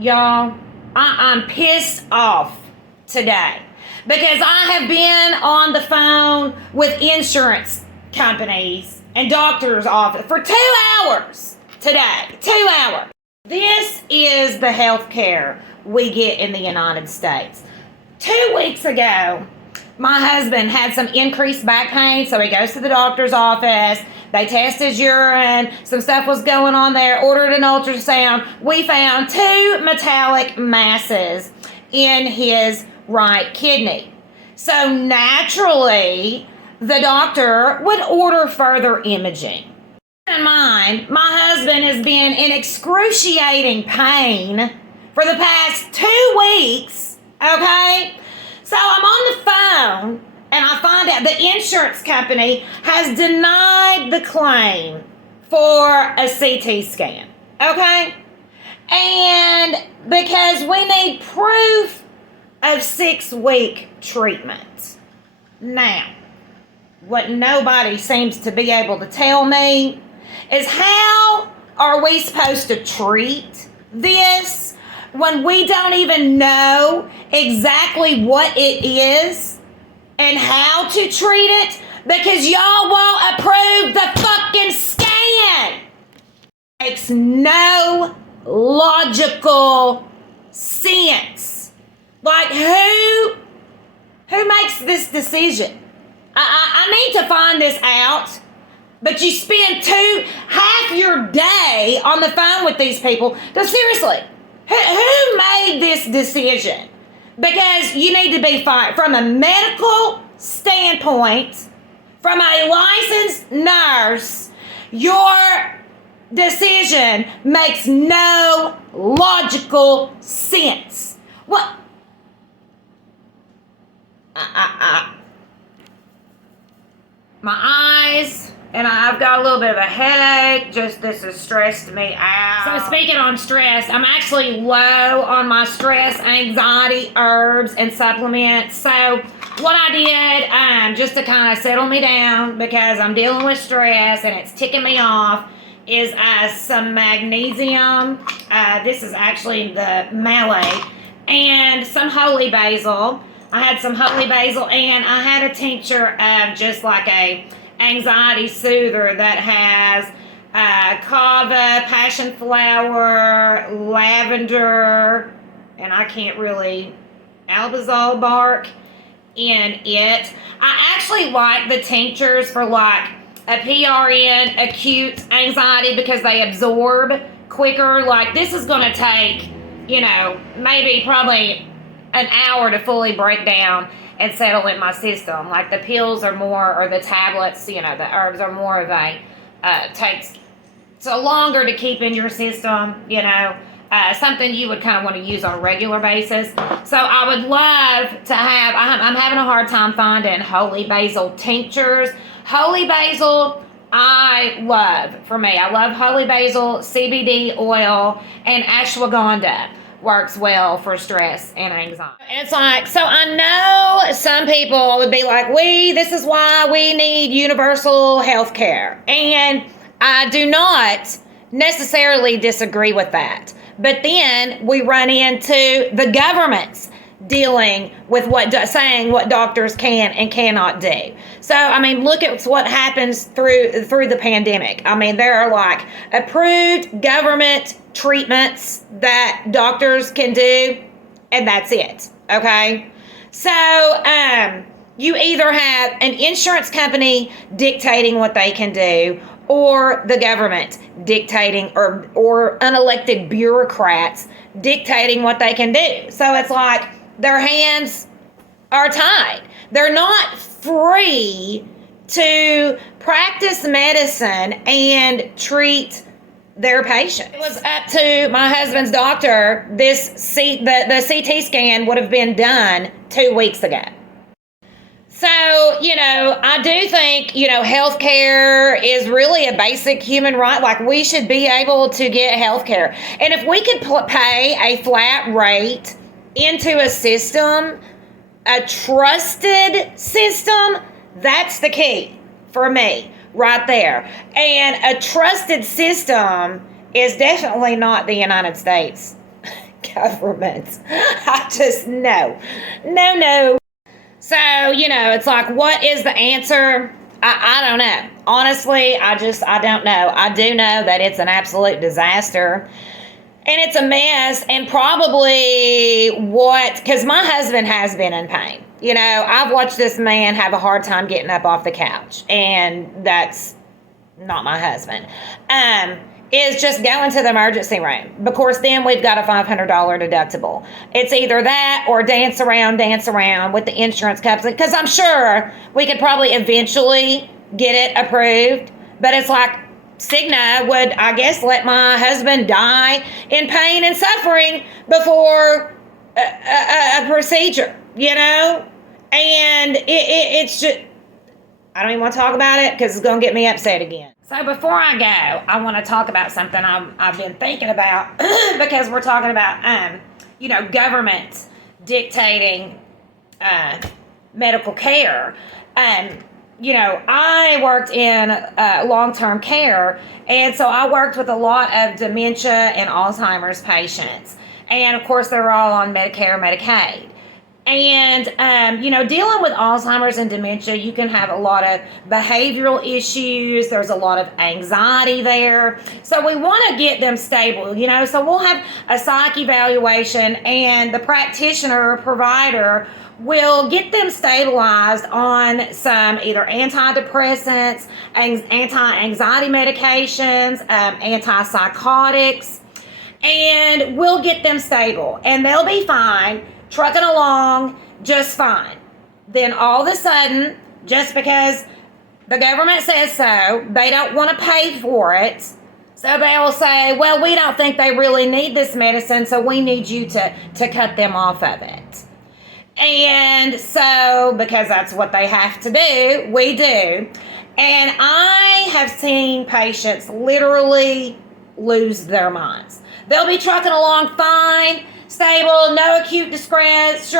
Y'all, I'm pissed off today because I have been on the phone with insurance companies and doctors' office for 2 hours today. 2 hours. This is the health care we get in the United States. 2 weeks ago, my husband had some increased back pain, so he goes to the doctor's office. They test his urine. Some stuff was going on there. Ordered an ultrasound. We found 2 metallic masses in his right kidney. So naturally, the doctor would order further imaging. Keep in mind, my husband has been in excruciating pain for the past 2 weeks, okay? So I'm on the phone, and I find out the insurance company has denied the claim for a CT scan, okay? And because we need proof of 6-week treatment. Now, what nobody seems to be able to tell me is how are we supposed to treat this when we don't even know exactly what it is and how to treat it because y'all won't approve the fucking scan. Makes no logical sense. Like who makes this decision? I need to find this out. But you spend half your day on the phone with these people. Because seriously, who made this decision? Because you need to be fine from a medical standpoint, from a licensed nurse, your decision makes no logical sense. What? My eyes, and I've got a little bit of a headache. Just this has stressed me out. So speaking on stress, I'm actually low on my stress, anxiety, herbs, and supplements. So what I did, just to kind of settle me down because I'm dealing with stress and it's ticking me off, is some magnesium. This is actually the malate, and some holy basil. I had some holy basil, and I had a tincture of just like a anxiety soother that has kava, passion flower, lavender, and I can't really, albazole bark in it. I actually like the tinctures for like a PRN, acute anxiety, because they absorb quicker. Like this is going to take, maybe probably an hour to fully break down and settle in my system. Like the pills are more, or the tablets, the herbs are more of a, takes so longer to keep in your system, something you would kind of want to use on a regular basis. So I would love to have, I'm having a hard time finding holy basil tinctures. Holy basil, I love, for me, I love holy basil, CBD oil, and ashwagandha works well for stress and anxiety. And it's like, so I know some people would be like, this is why we need universal health care. And I do not necessarily disagree with that. But then we run into the government's dealing with saying what doctors can and cannot do. So, look at what happens through the pandemic. There are like approved government treatments that doctors can do, and that's it. Okay. So, you either have an insurance company dictating what they can do, or the government dictating, or unelected bureaucrats dictating what they can do. So it's like their hands are tied. They're not free to practice medicine and treat their patients. It was up to my husband's doctor. The CT scan would have been done 2 weeks ago. So, I do think, healthcare is really a basic human right. Like, we should be able to get healthcare. And if we could pay a flat rate into a system, a trusted system, that's the key for me right there. And a trusted system is definitely not the United States government. I just, no. No. So, it's like, what is the answer? I don't know. Honestly, I don't know. I do know that it's an absolute disaster. And it's a mess, and probably because my husband has been in pain. I've watched this man have a hard time getting up off the couch, and that's not my husband. Is just going to the emergency room. Of course, then we've got a $500 deductible. It's either that or dance around with the insurance company, because I'm sure we could probably eventually get it approved, but it's like, Cigna would, I guess, let my husband die in pain and suffering before a procedure, And it's just, I don't even want to talk about it because it's going to get me upset again. So before I go, I want to talk about something I've been thinking about because we're talking about, government dictating medical care. I worked in long-term care, and so I worked with a lot of dementia and Alzheimer's patients. And, of course, they were all on Medicare and Medicaid. And, dealing with Alzheimer's and dementia, you can have a lot of behavioral issues. There's a lot of anxiety there. So we want to get them stable, So we'll have a psych evaluation, and the practitioner or provider will get them stabilized on some either antidepressants, anti-anxiety medications, antipsychotics, and we'll get them stable. And they'll be fine, trucking along just fine. Then all of a sudden, just because the government says so, they don't want to pay for it. So they'll say, well, we don't think they really need this medicine, so we need you to cut them off of it. And so, because that's what they have to do, we do. And I have seen patients literally lose their minds. They'll be trucking along fine, stable, no acute stress.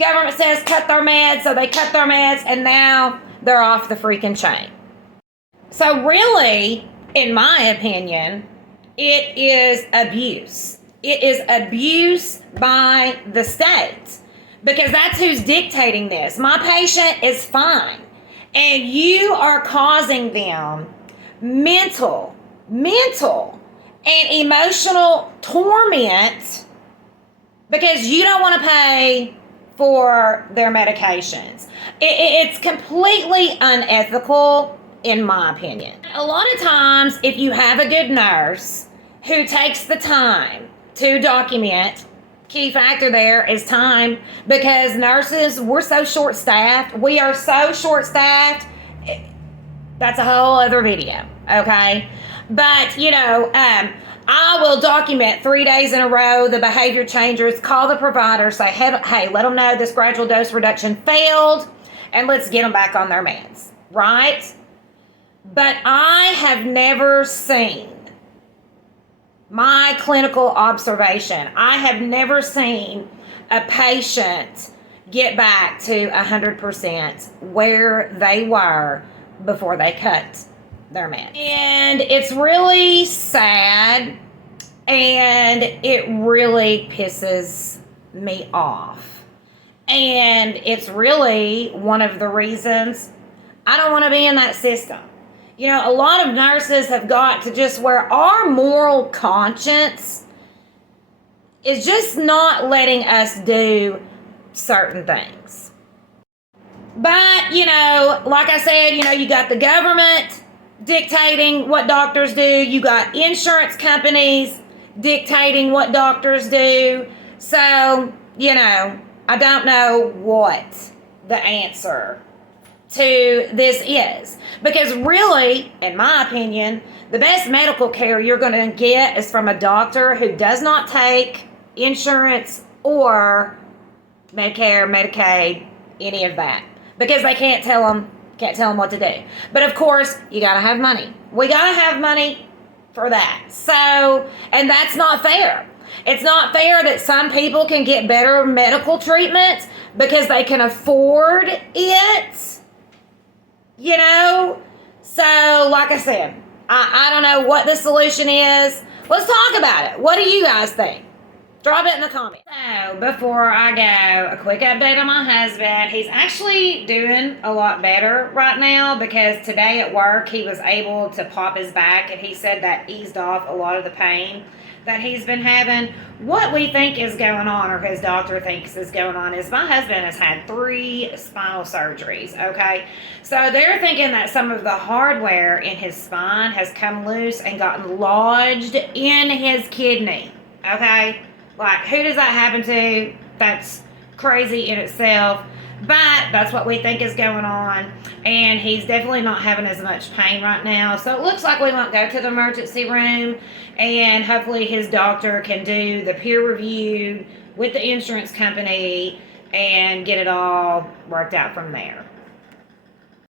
Government says cut their meds, so they cut their meds, and now they're off the freaking chain. So really, in my opinion, it is abuse. It is abuse by the state, because that's who's dictating this. My patient is fine, and you are causing them mental and emotional torment because you don't want to pay for their medications. It's completely unethical, in my opinion. A lot of times, if you have a good nurse who takes the time to document, key factor there is time, because nurses, we're so short-staffed. We are so short-staffed. That's a whole other video, okay? But, I will document 3 days in a row the behavior changers, call the provider, say, hey, let them know this gradual dose reduction failed, and let's get them back on their meds, right? But I have never seen, my clinical observation, I have never seen a patient get back to 100% where they were before they cut their meds. And it's really sad, and it really pisses me off. And it's really one of the reasons I don't want to be in that system. A lot of nurses have got to just where our moral conscience is just not letting us do certain things. But, like I said, you got the government dictating what doctors do. You got insurance companies dictating what doctors do. So, I don't know what the answer to this is. Because really, in my opinion, the best medical care you're going to get is from a doctor who does not take insurance or Medicare, Medicaid, any of that. Because they can't tell them what to do. But of course, you got to have money. We got to have money for that. So, and that's not fair. It's not fair that some people can get better medical treatment because they can afford it. So like I said, I don't know what the solution is. Let's talk about it. What do you guys think? Drop it in the comments. So, before I go, a quick update on my husband. He's actually doing a lot better right now because today at work he was able to pop his back and he said that eased off a lot of the pain that he's been having. What we think is going on, or his doctor thinks is going on, is my husband has had 3 spinal surgeries, okay? So they're thinking that some of the hardware in his spine has come loose and gotten lodged in his kidney, okay? Like, who does that happen to? That's crazy in itself. But that's what we think is going on. And he's definitely not having as much pain right now. So it looks like we won't go to the emergency room. And hopefully his doctor can do the peer review with the insurance company and get it all worked out from there.